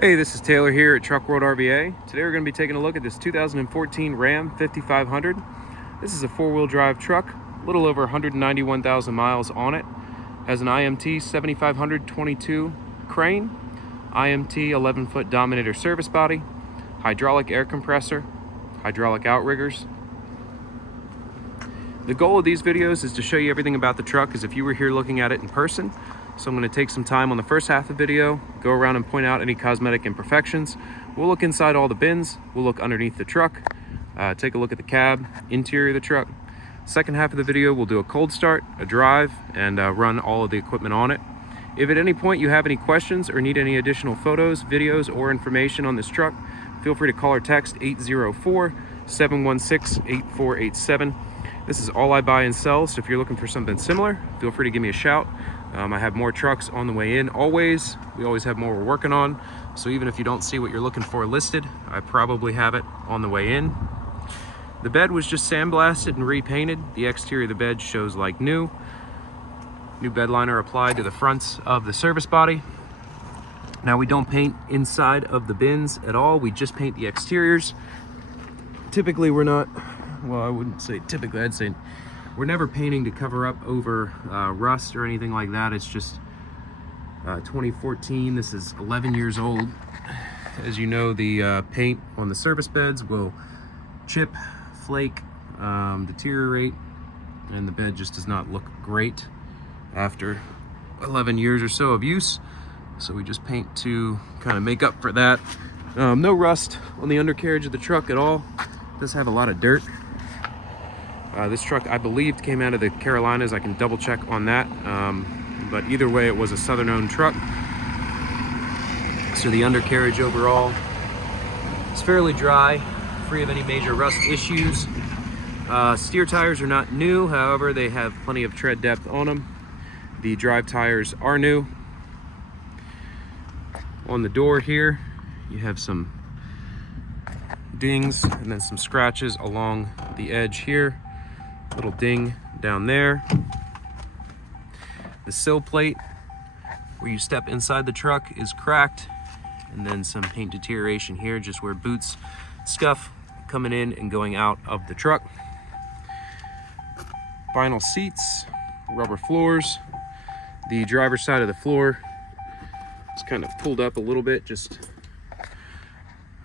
Hey, this is Taylor here at Truck World RVA. Today we're going to be taking a look at this 2014 Ram 5500. This is a four-wheel drive truck, a little over 191,000 miles on it. Has an IMT 7522 crane, IMT 11-foot Dominator service body, hydraulic air compressor, hydraulic outriggers. The goal of these videos is to show you everything about the truck as if you were here looking at it in person. So I'm going to take some time on the first half of the video, go around and point out any cosmetic imperfections. We'll look inside all the bins, we'll look underneath the truck, take a look at the cab, interior of the truck. Second half of the video, we'll do a cold start, a drive, and run all of the equipment on it. If at any point you have any questions or need any additional photos, videos, or information on this truck, feel free to call or text 804-716-8487. This is all I buy and sell, so if you're looking for something similar, feel free to give me a shout. I have more trucks on the way in always. We always have more we're working on. So even if you don't see what you're looking for listed, I probably have it on the way in. The bed was just sandblasted and repainted. The exterior of the bed shows like new. New bedliner applied to the fronts of the service body. Now we don't paint inside of the bins at all. We just paint the exteriors. Typically we're not, well, I wouldn't say typically, I'd say we're never painting to cover up over rust or anything like that. It's just 2014. This is 11 years old. As you know, the paint on the service beds will chip, flake, deteriorate, and the bed just does not look great after 11 years or so of use. So we just paint to kind of make up for that. No rust on the undercarriage of the truck at all. It does have a lot of dirt. This truck, I believe, came out of the Carolinas. I can double check on that. But either way, it was a Southern-owned truck. So the undercarriage overall is fairly dry, free of any major rust issues. Steer tires are not new, however, they have plenty of tread depth on them. The drive tires are new. On the door here, you have some dings and then some scratches along the edge here. Little ding down there. The sill plate where you step inside the truck is cracked, and then some paint deterioration here, just where boots scuff coming in and going out of the truck. Vinyl seats, rubber floors. The driver's side of the floor is kind of pulled up a little bit just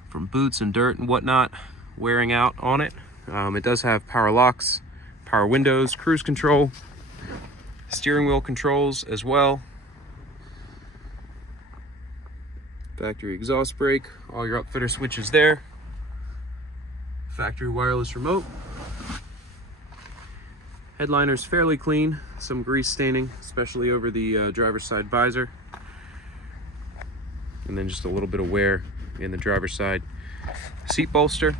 from boots and dirt and whatnot wearing out on it. It does have power locks, power windows, cruise control, steering wheel controls as well. Factory exhaust brake, all your upfitter switches there. Factory wireless remote. Headliner's fairly clean, some grease staining, especially over the driver's side visor. And then just a little bit of wear in the driver's side seat bolster.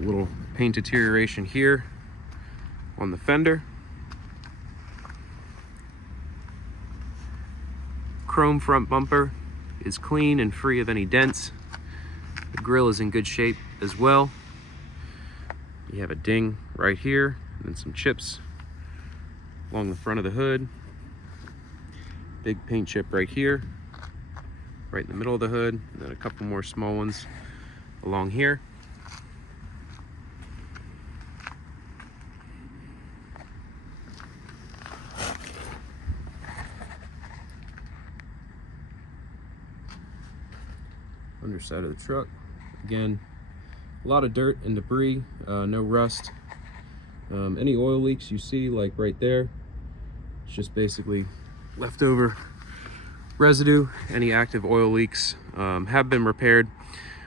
Little paint deterioration here on the fender. Chrome front bumper is clean and free of any dents. The grille is in good shape as well. You have a ding right here and then some chips along the front of the hood. Big paint chip right here, right in the middle of the hood, and then a couple more small ones along here. Underside of the truck, again, a lot of dirt and debris, no rust. Any oil leaks you see, like right there, it's just basically leftover residue. Any active oil leaks have been repaired.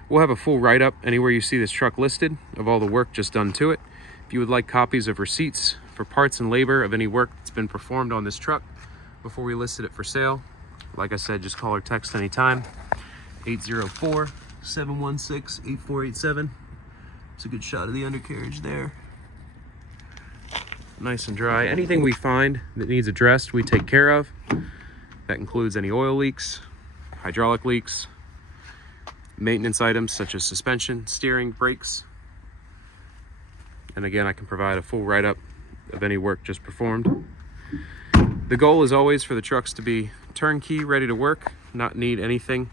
We'll have a full write-up anywhere you see this truck listed of all the work just done to it. If you would like copies of receipts for parts and labor of any work that's been performed on this truck before we listed it for sale, like I said, just call or text anytime. 804-716-8487. It's a good shot of the undercarriage there. Nice and dry. Anything we find that needs addressed, we take care of. That includes any oil leaks, hydraulic leaks, maintenance items such as suspension, steering, brakes. And again, I can provide a full write-up of any work just performed. The goal is always for the trucks to be turnkey, ready to work, not need anything.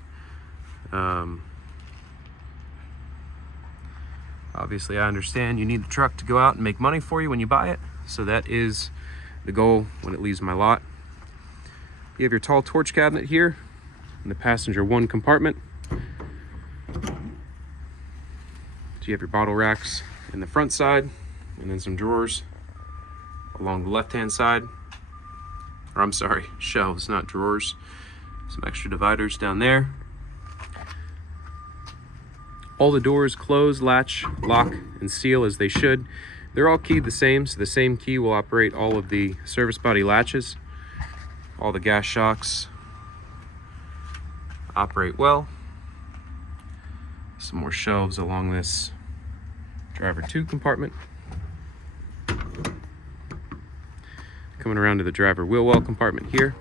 Obviously, I understand you need the truck to go out and make money for you when you buy it, so that is the goal when it leaves my lot. You have your tall torch cabinet here in the passenger 1 compartment. So you have your bottle racks in the front side, and then some drawers along the left-hand side. Or I'm sorry, shelves, not drawers. Some extra dividers down there. All the doors close, latch, lock, and seal as they should. They're all keyed the same, so the same key will operate all of the service body latches. All the gas shocks operate well. Some more shelves along this driver 2 compartment. Coming around to the driver wheel well compartment here.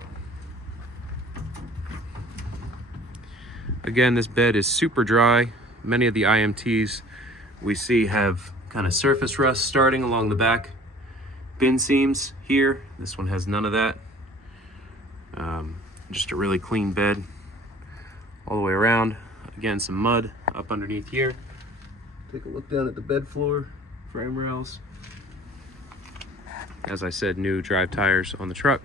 Again, this bed is super dry. Many of the IMTs we see have kind of surface rust starting along the back bin seams here. This one has none of that. Just a really clean bed all the way around. Again, some mud up underneath here. Take a look down at the bed floor, frame rails. As I said, new drive tires on the truck.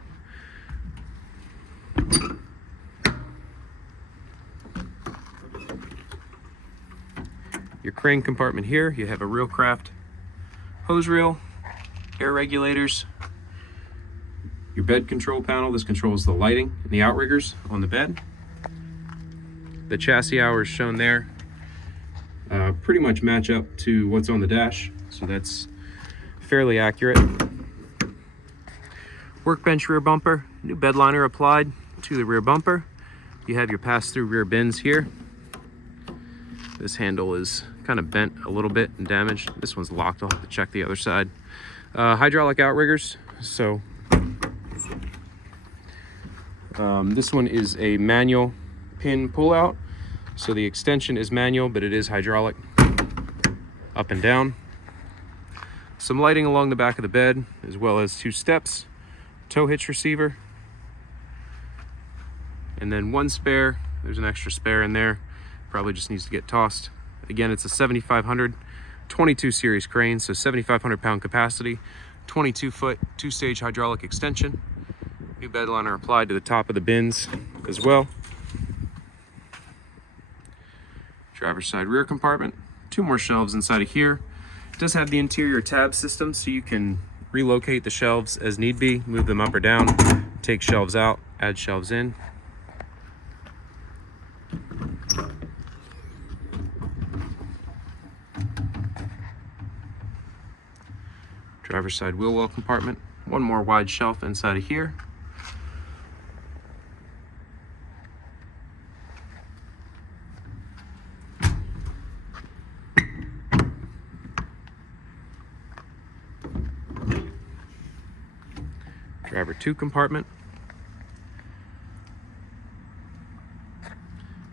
Your crane compartment here, you have a Reelcraft hose reel, air regulators, your bed control panel. This controls the lighting and the outriggers on the bed. The chassis hours shown there pretty much match up to what's on the dash, so that's fairly accurate. Workbench rear bumper, new bedliner applied to the rear bumper. You have your pass-through rear bins here. This handle is kind of bent a little bit and damaged. This one's locked. I'll have to check the other side. Hydraulic outriggers. So this one is a manual pin pull-out. So the extension is manual, but it is hydraulic up and down. Some lighting along the back of the bed, as well as 2 steps, tow hitch receiver, and then 1 spare. There's an extra spare in there. Probably just needs to get tossed. Again, it's a 7500 22 series crane, so 7,500 pound capacity, 22 foot, 2-stage hydraulic extension. New bedliner applied to the top of the bins as well. Driver's side rear compartment, 2 more shelves inside of here. It does have the interior tab system, so you can relocate the shelves as need be, move them up or down, take shelves out, add shelves in. Driver's side wheel well compartment, 1 more wide shelf inside of here. Driver 2 compartment,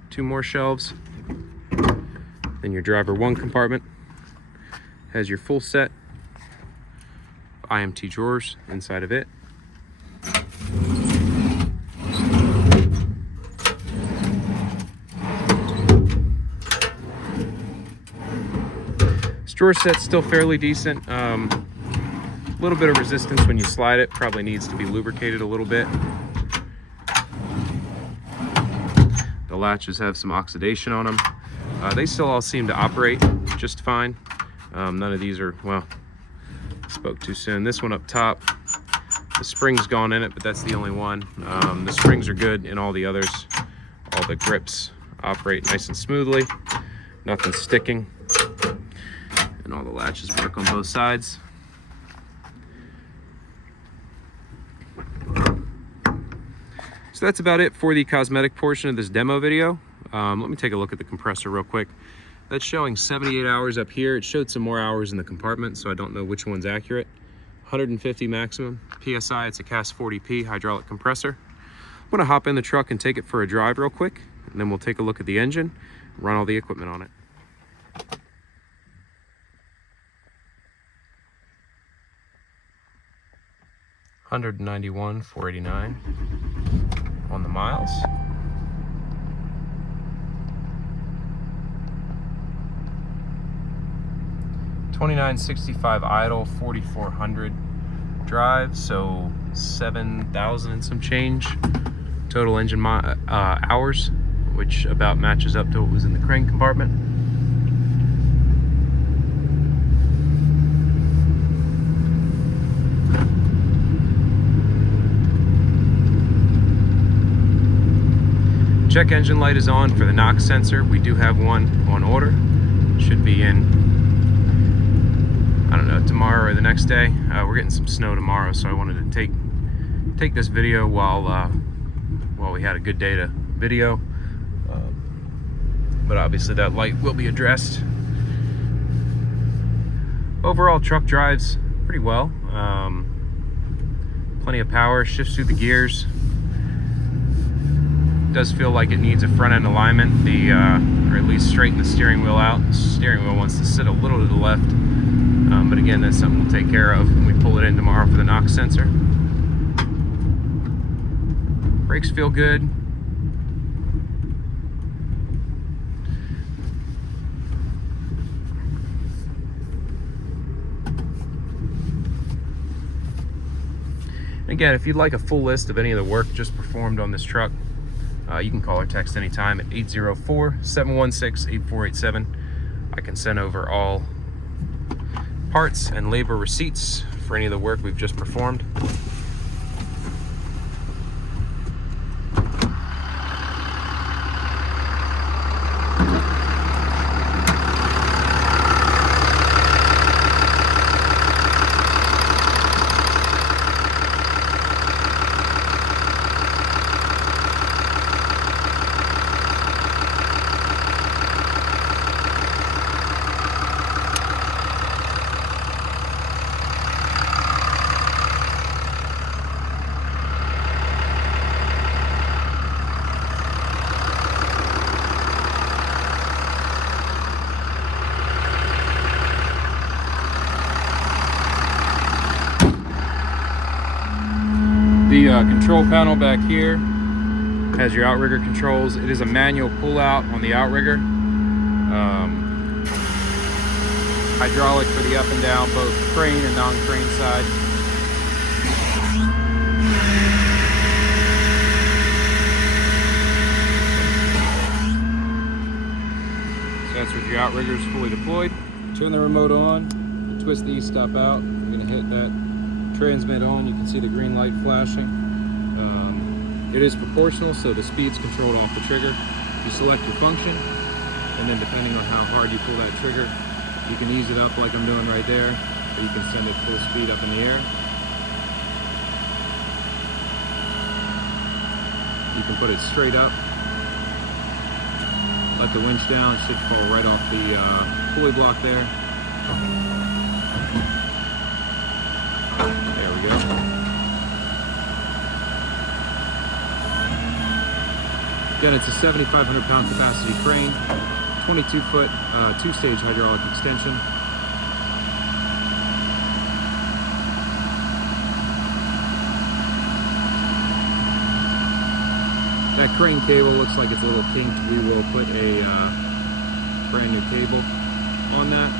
2 more shelves. Then your driver 1 compartment has your full set IMT drawers inside of it. This drawer set's still fairly decent. A little bit of resistance when you slide it. Probably needs to be lubricated a little bit. The latches have some oxidation on them. They still all seem to operate just fine. None of these are, well, spoke too soon. This one up top, the spring's gone in it, but that's the only one. The springs are good in all the others. All the grips operate nice and smoothly, nothing sticking, and all the latches work on both sides. So that's about it for the cosmetic portion of this demo video. Let me take a look at the compressor real quick. That's showing 78 hours up here. It showed some more hours in the compartment, so I don't know which one's accurate. 150 maximum PSI. It's a CAS 40P hydraulic compressor. I'm gonna hop in the truck and take it for a drive real quick, and then we'll take a look at the engine, run all the equipment on it. 191,489 on the miles. 2965 idle, 4,400 drive, so 7,000 and some change total engine hours, which about matches up to what was in the crane compartment. Check engine light is on for the NOx sensor. We do have one on order. Should be in, I don't know, tomorrow or the next day. We're getting some snow tomorrow, so I wanted to take this video while we had a good day to video. But obviously that light will be addressed. Overall, truck drives pretty well. Plenty of power, shifts through the gears. Does feel like it needs a front end alignment, or at least straighten the steering wheel out. The steering wheel wants to sit a little to the left, but again, that's something we'll take care of when we pull it in tomorrow for the NOx sensor. Brakes feel good. Again, if you'd like a full list of any of the work just performed on this truck, you can call or text anytime at 804-716-8487. I can send over all parts and labor receipts for any of the work we've just performed. The control panel back here has your outrigger controls. It is a manual pull-out on the outrigger. Hydraulic for the up and down, both crane and non-crane side. So that's with your outriggers fully deployed. Turn the remote on, you twist the E-stop out. You're gonna hit that transmit on. You can see the green light flashing. It is proportional, so the speed's controlled off the trigger. You select your function, and then depending on how hard you pull that trigger, you can ease it up like I'm doing right there, or you can send it full speed up in the air. You can put it straight up, let the winch down. It should fall right off the pulley block there. There we go. Again, it's a 7,500 pound capacity crane, 22 foot, two-stage hydraulic extension. That crane cable looks like it's a little kinked. We will put a brand new cable on that.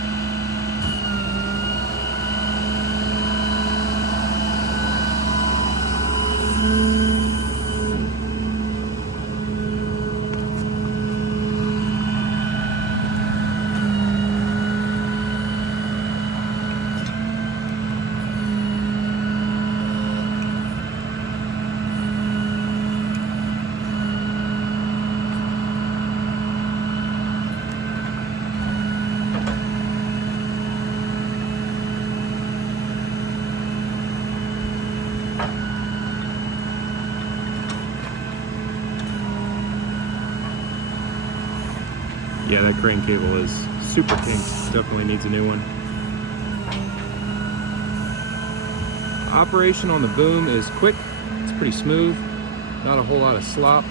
Yeah, that crane cable is super kinked. Definitely needs a new one. Operation on the boom is quick. It's pretty smooth. Not a whole lot of slop.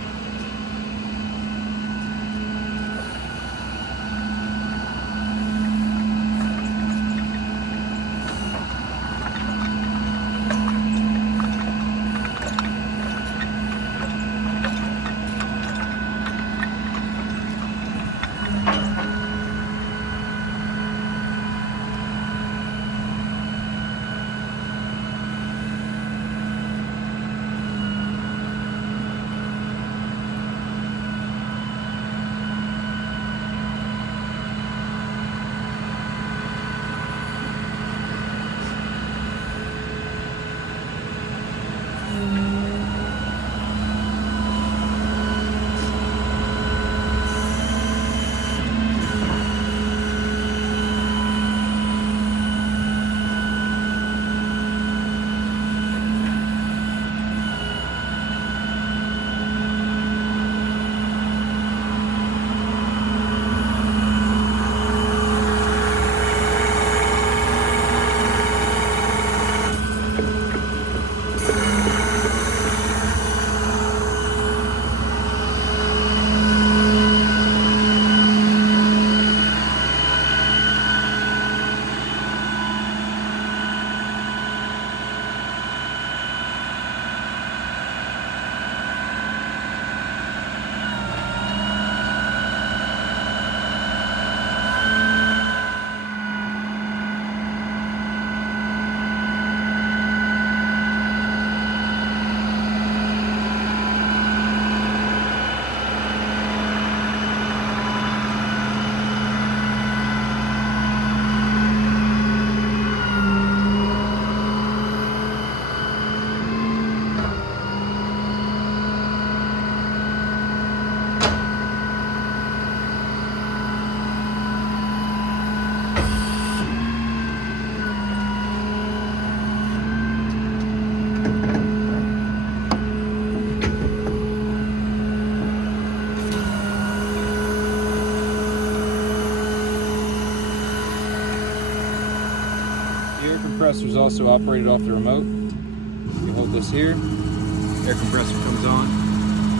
The air compressor is also operated off the remote. You hold this here, air compressor comes on.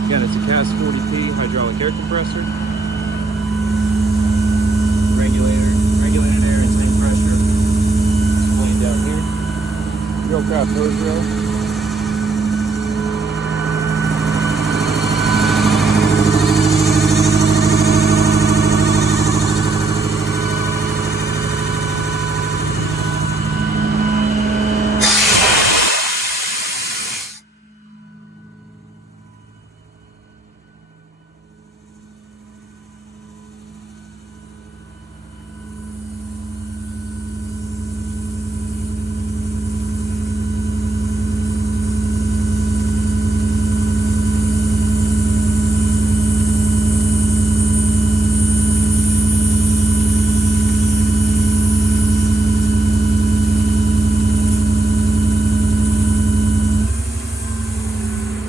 Again, it's a CAS 40P hydraulic air compressor. Regulated air and same pressure. It's laying down here. Drill craft hose reel.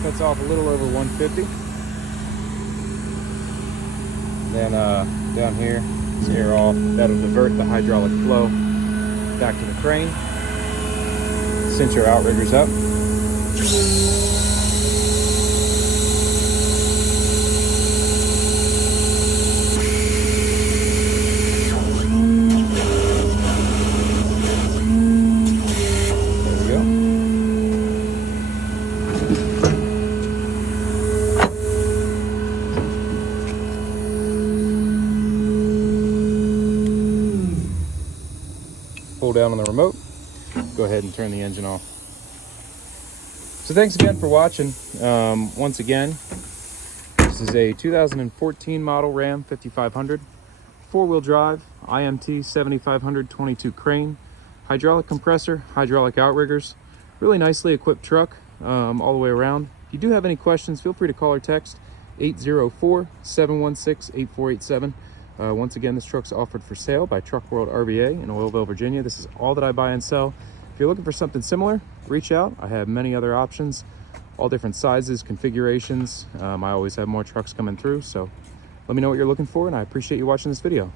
Cuts off a little over 150. Then down here, it's air off. That'll divert the hydraulic flow back to the crane. Cinch your outriggers up. Pull down on the remote, go ahead and turn the engine off. So thanks again for watching. Once again, this is a 2014 model Ram 5500, four-wheel drive, IMT 7500 22 crane, hydraulic compressor, hydraulic outriggers, really nicely equipped truck all the way around. If you do have any questions, feel free to call or text 804-716-8487. Once again, this truck's offered for sale by Truck World RVA in Oilville, Virginia. This is all that I buy and sell. If you're looking for something similar, reach out. I have many other options, all different sizes, configurations. I always have more trucks coming through, so let me know what you're looking for, and I appreciate you watching this video.